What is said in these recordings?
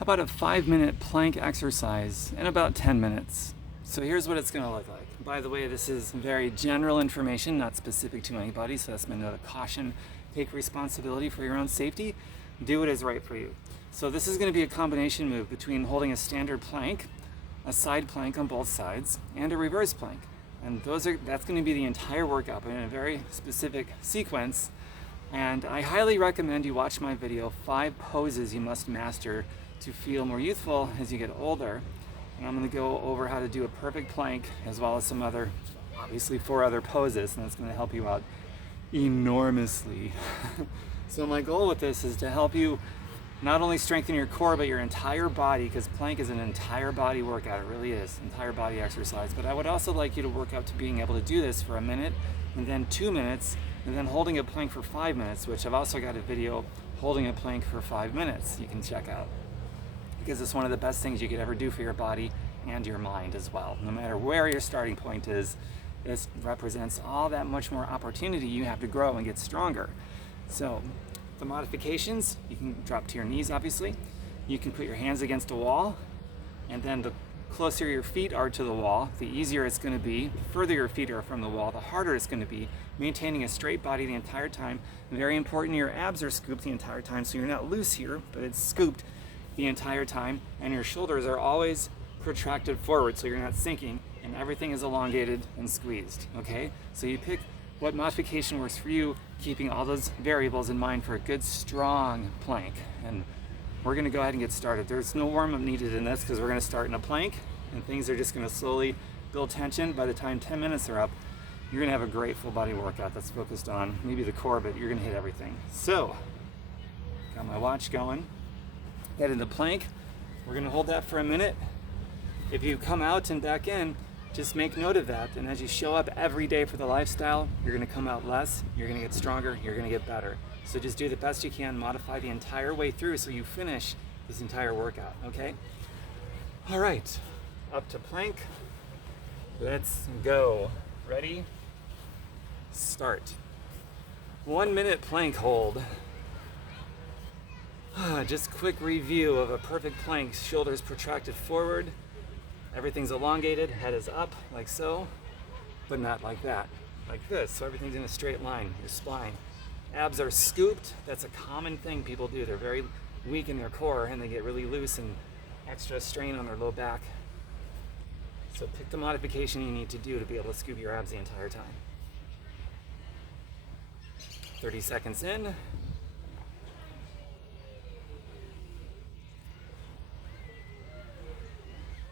How about a 5-minute plank exercise in about 10 minutes? So here's what it's going to look like. By the way, this is very general information, not specific to anybody, so that's my note of caution. Take responsibility for your own safety. Do what is right for you. So this is going to be a combination move between holding a standard plank, a side plank on both sides, and a reverse plank. And that's going to be the entire workout, but in a very specific sequence. And I highly recommend you watch my video, 5 poses you must master to feel more youthful as you get older. And I'm going to go over how to do a perfect plank as well as some other, obviously 4 other poses, and that's going to help you out enormously. So my goal with this is to help you not only strengthen your core but your entire body, because plank is an entire body workout. It really is, entire body exercise. But I would also like you to work up to being able to do this for a minute, and then 2 minutes, and then holding a plank for 5 minutes, which I've also got a video holding a plank for 5 minutes you can check out, because it's one of the best things you could ever do for your body and your mind as well. No matter where your starting point is, this represents all that much more opportunity you have to grow and get stronger. So the modifications, you can drop to your knees, obviously. You can put your hands against a wall, and then the closer your feet are to the wall, the easier it's going to be. The further your feet are from the wall, the harder it's going to be. Maintaining a straight body the entire time. Very important, your abs are scooped the entire time, so you're not loose here, but it's scooped the entire time, and your shoulders are always protracted forward, so you're not sinking, and everything is elongated and squeezed, okay? So you pick what modification works for you, keeping all those variables in mind for a good, strong plank. And we're gonna go ahead and get started. There's no warm-up needed in this because we're gonna start in a plank, and things are just gonna slowly build tension. By the time 10 minutes are up, you're gonna have a great full body workout that's focused on maybe the core, but you're gonna hit everything. So, got my watch going. Head into plank. We're gonna hold that for a minute. If you come out and back in, just make note of that. And as you show up every day for the lifestyle, you're gonna come out less, you're gonna get stronger, you're gonna get better. So just do the best you can, modify the entire way through so you finish this entire workout, okay? All right, up to plank. Let's go. Ready? Start. 1 minute plank hold. Just quick review of a perfect plank. Shoulders protracted forward. Everything's elongated, head is up, like so, but not like that, like this. So everything's in a straight line, your spine. Abs are scooped. That's a common thing people do. They're very weak in their core and they get really loose and extra strain on their low back. So pick the modification you need to do to be able to scoop your abs the entire time. 30 seconds in.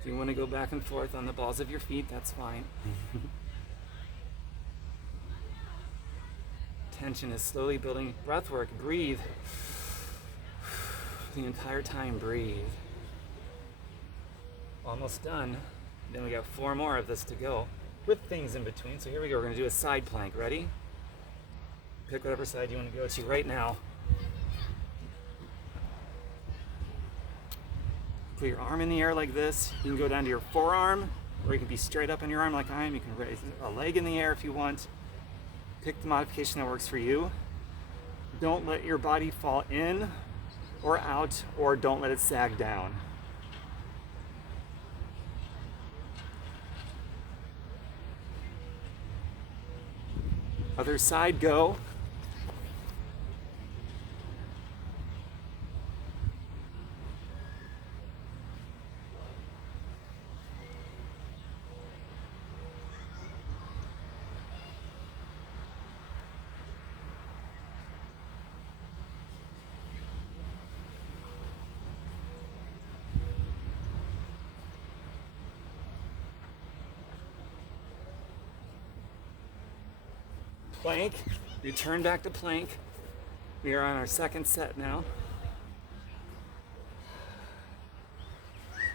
If you want to go back and forth on the balls of your feet, that's fine. Tension is slowly building. Breath work, breathe. The entire time, breathe. Almost done. Then we got 4 more of this to go with things in between. So here we go, we're gonna do a side plank. Ready? Pick whatever side you want to go to right now. Put your arm in the air like this. You can go down to your forearm, or you can be straight up on your arm like I am. You can raise a leg in the air if you want. Pick the modification that works for you. Don't let your body fall in or out, or don't let it sag down. Other side, go. Plank, return back to plank. We are on our second set now.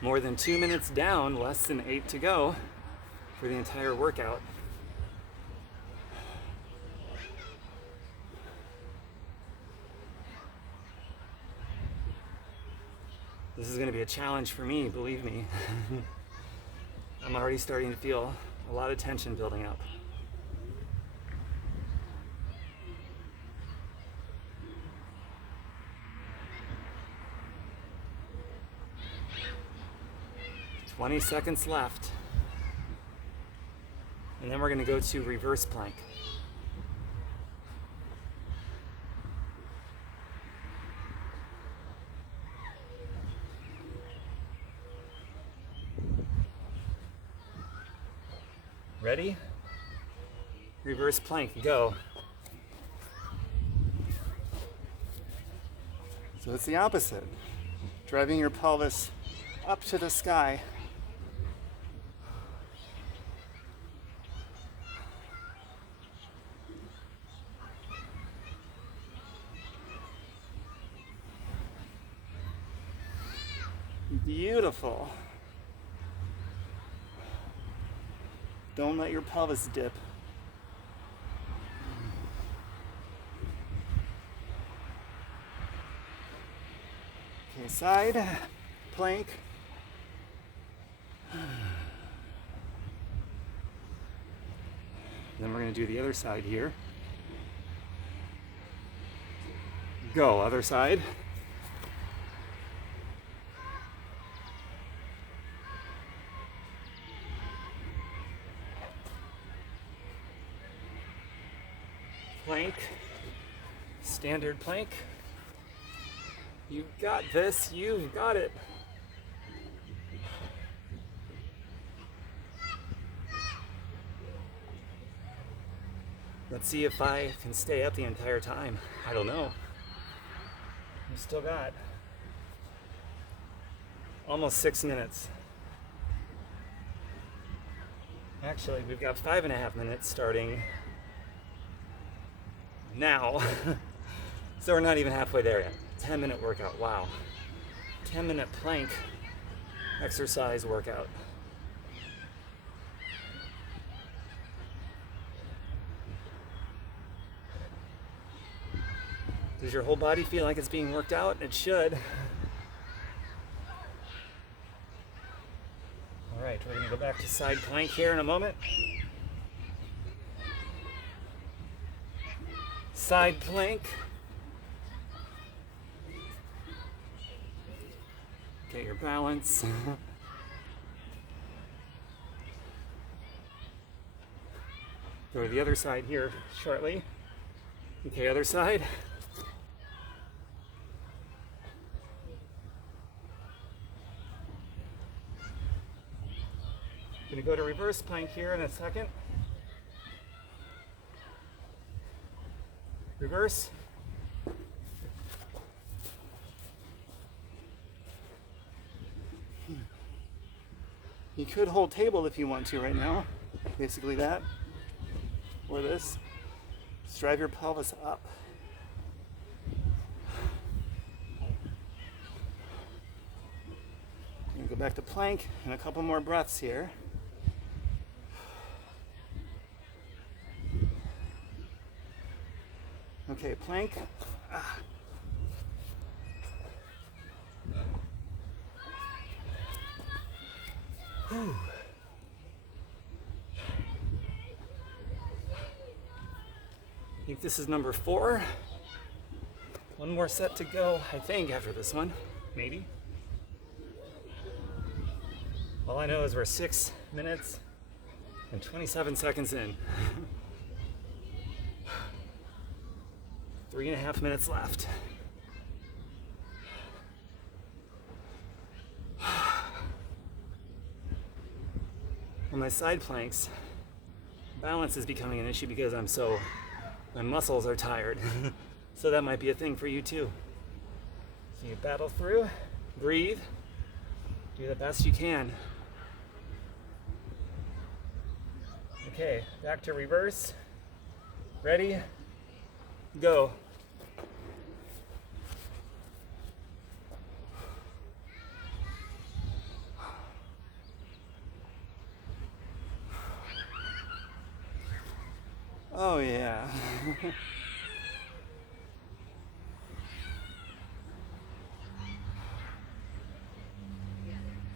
More than 2 minutes down, less than 8 to go for the entire workout. This is going to be a challenge for me, believe me. I'm already starting to feel a lot of tension building up. 20 seconds left. And then we're going to go to reverse plank. Ready? Reverse plank, go. So it's the opposite. Driving your pelvis up to the sky. Beautiful. Don't let your pelvis dip. Okay, side, plank. Then we're going to do the other side here. Go, other side. Plank, standard plank. You got this, you've got it. Let's see if I can stay up the entire time. I don't know. We still got almost 6 minutes. Actually, we've got 5.5 minutes starting now. So we're not even halfway there yet. 10-minute workout, wow. 10-minute plank exercise workout. Does your whole body feel like it's being worked out? It should. All right, we're gonna go back to side plank here in a moment. Side plank. Get your balance. Go to the other side here shortly. Okay, other side. Gonna go to reverse plank here in a second. Reverse. You could hold table if you want to right now. Basically that. Or this. Just drive your pelvis up. And go back to plank and a couple more breaths here. Okay, plank. Whew. I think this is number 4. One more set to go, I think, after this one. Maybe. All I know is we're 6 minutes and 27 seconds in. 3.5 minutes left. On my side planks, balance is becoming an issue because my muscles are tired. So that might be a thing for you too. So you battle through, breathe, do the best you can. Okay, back to reverse. Ready? Go. Oh yeah.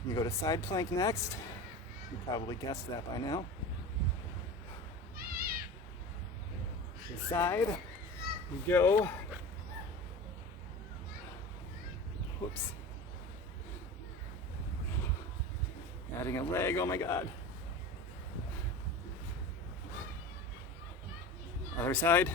You go to side plank next. You probably guessed that by now. Side. Go. Whoops. Adding a leg, oh my God. Other side.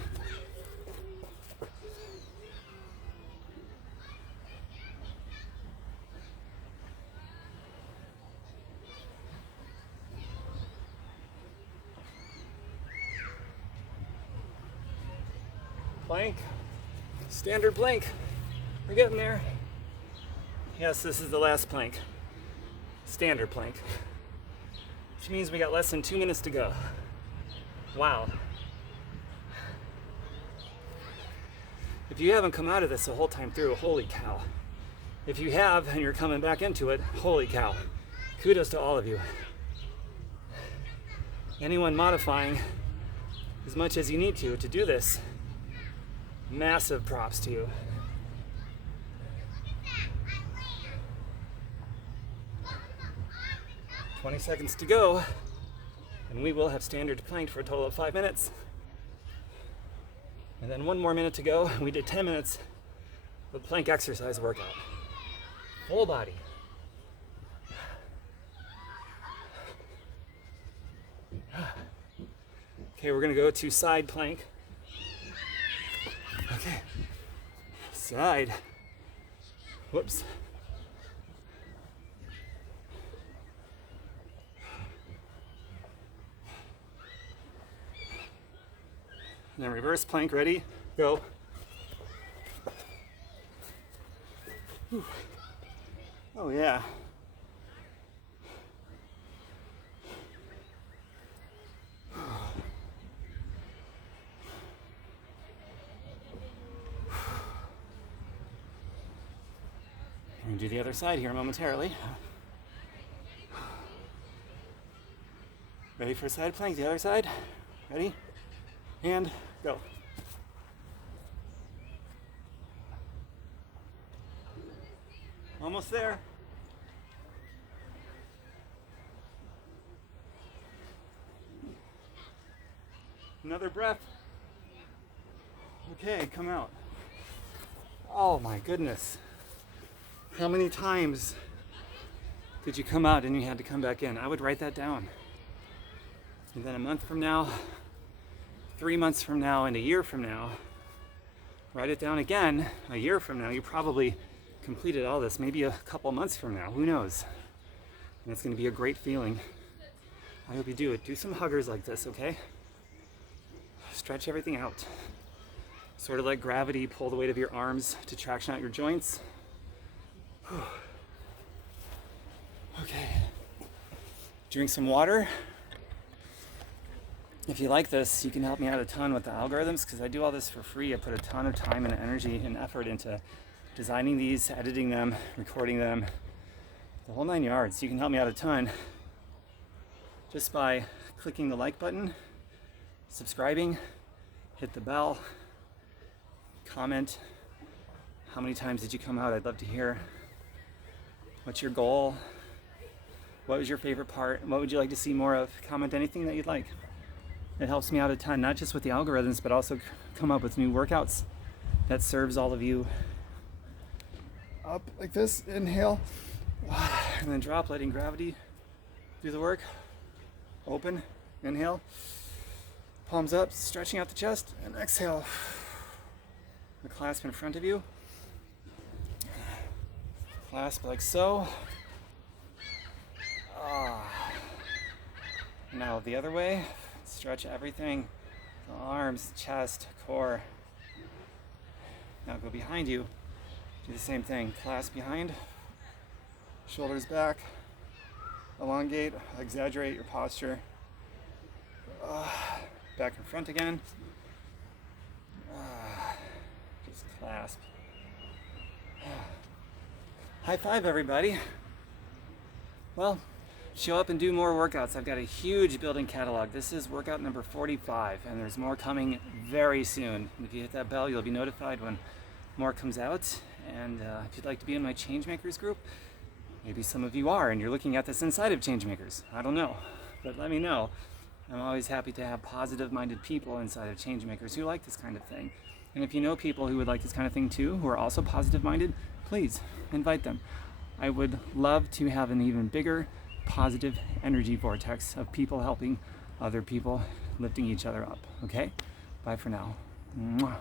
Plank, standard plank. We're getting there. Yes, this is the last plank. Standard plank. Which means we got less than 2 minutes to go. Wow. If you haven't come out of this the whole time through, holy cow. If you have and you're coming back into it, holy cow. Kudos to all of you. Anyone modifying as much as you need to do this, massive props to you. "20 seconds to go, and we will have standard planked for a total of 5 minutes. And then 1 more minute to go. We did 10 minutes of plank exercise workout. Full body. Okay, we're gonna go to side plank. Okay, side. Whoops. And then reverse plank, ready, go. Whew. Oh yeah. We're gonna do the other side here momentarily. Ready for side plank, the other side? Ready? And go. Almost there. Another breath. Okay, come out. Oh my goodness. How many times did you come out and you had to come back in? I would write that down. And then a month from now, 3 months from now, and a year from now, write it down again. A year from now, you probably completed all this. Maybe a couple months from now, who knows? And it's going to be a great feeling. I hope you do it. Do some huggers like this, okay? Stretch everything out. Sort of let gravity pull the weight of your arms to traction out your joints. Okay. Drink some water. If you like this, you can help me out a ton with the algorithms because I do all this for free. I put a ton of time and energy and effort into designing these, editing them, recording them, the whole 9 yards. You can help me out a ton just by clicking the like button, subscribing, hit the bell, comment. How many times did you come out? I'd love to hear. What's your goal? What was your favorite part? What would you like to see more of? Comment anything that you'd like. It helps me out a ton, not just with the algorithms, but also come up with new workouts that serves all of you. Up like this, inhale, and then drop, letting gravity do the work. Open, inhale, palms up, stretching out the chest, and exhale. The clasp in front of you. Clasp like so. Now the other way. Stretch everything, the arms, chest, core. Now go behind you. Do the same thing. Clasp behind, shoulders back, elongate, exaggerate your posture. Back in front again. Just clasp. High five, everybody. Well, show up and do more workouts. I've got a huge building catalog. This is workout number 45, and there's more coming very soon. If you hit that bell, you'll be notified when more comes out. And if you'd like to be in my Changemakers group, maybe some of you are, and you're looking at this inside of Changemakers. I don't know, but let me know. I'm always happy to have positive-minded people inside of Changemakers who like this kind of thing. And if you know people who would like this kind of thing too, who are also positive-minded, please invite them. I would love to have an even bigger positive energy vortex of people helping other people, lifting each other up. Okay? Bye for now. Mwah.